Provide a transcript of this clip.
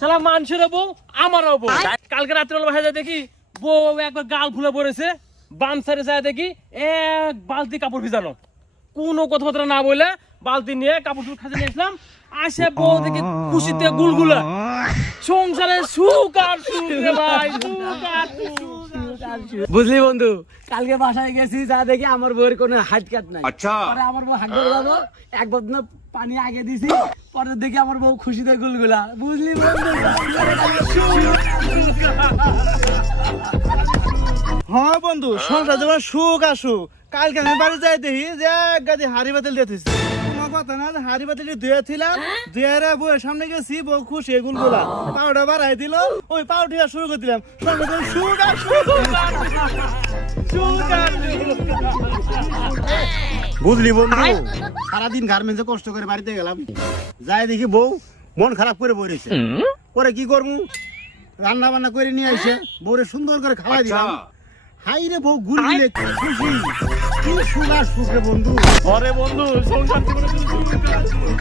শালা মানুষের বউ আমারও বউ। কালকে রাত্রে বাসায় যায় দেখি বউ একবার গাল ফুলে পড়েছে, বাম সাইডে যায় দেখি এক বালতি কাপড় ভিজানো, কোনো কথাবার্তা না বলে বালতি নিয়ে কাপড় খাজে নিয়ে আসলাম। আসে বউ দেখি খুশিতে গুলগুলা, সংসারে সুখ আর সুখ রে ভাই, সুখ আর সুখ। বুঝলি বন্ধু, কালকে বাসায় গেছি, যা দেখি আমার বউয়ের কোনো হাত কাট নাই। আচ্ছা পরে আমার বউ হাত ধরে যাবো, এক বদন পানি আগে দিছি, পরে দেখি আমার বউ খুশিতে গুলগুলা। বুঝলি বন্ধু, হ্যাঁ বন্ধু, সংসার যেমন সুখ আসুক। কালকে আমি বাড়ি যাই দেখি যে এক গাদি হাড়ি বাতিল দিয়েছিস। তোমার কথা না, হাড়ি বাতিল ধুয়েছিলাম, ধুয়ে বউয়ের সামনে গেছি, বউ খুশি গুলগুলা, পাউডার বাড়াই দিল, ওই পাউডার টিয়া শুরু করে দিলাম। সংসার সুখ আর সুখ। বুঝলি বন্ধু, সারাদিন গার্মেন্টসে কষ্ট করে বাড়িতে গেলাম, যাই দেখি বউ মন খারাপ করে বই রয়েছে। পরে কি করবো, রান্না বান্না করে নিয়ে এসে বউরে সুন্দর করে খাওয়াই দিলাম। হাই রে বউ গুলগুলে খুশি, কি সুখ আর সুখ রে বন্ধু। ঘরে বন্ধু সংসার জীবনে শুধু সুখ আর সুখ।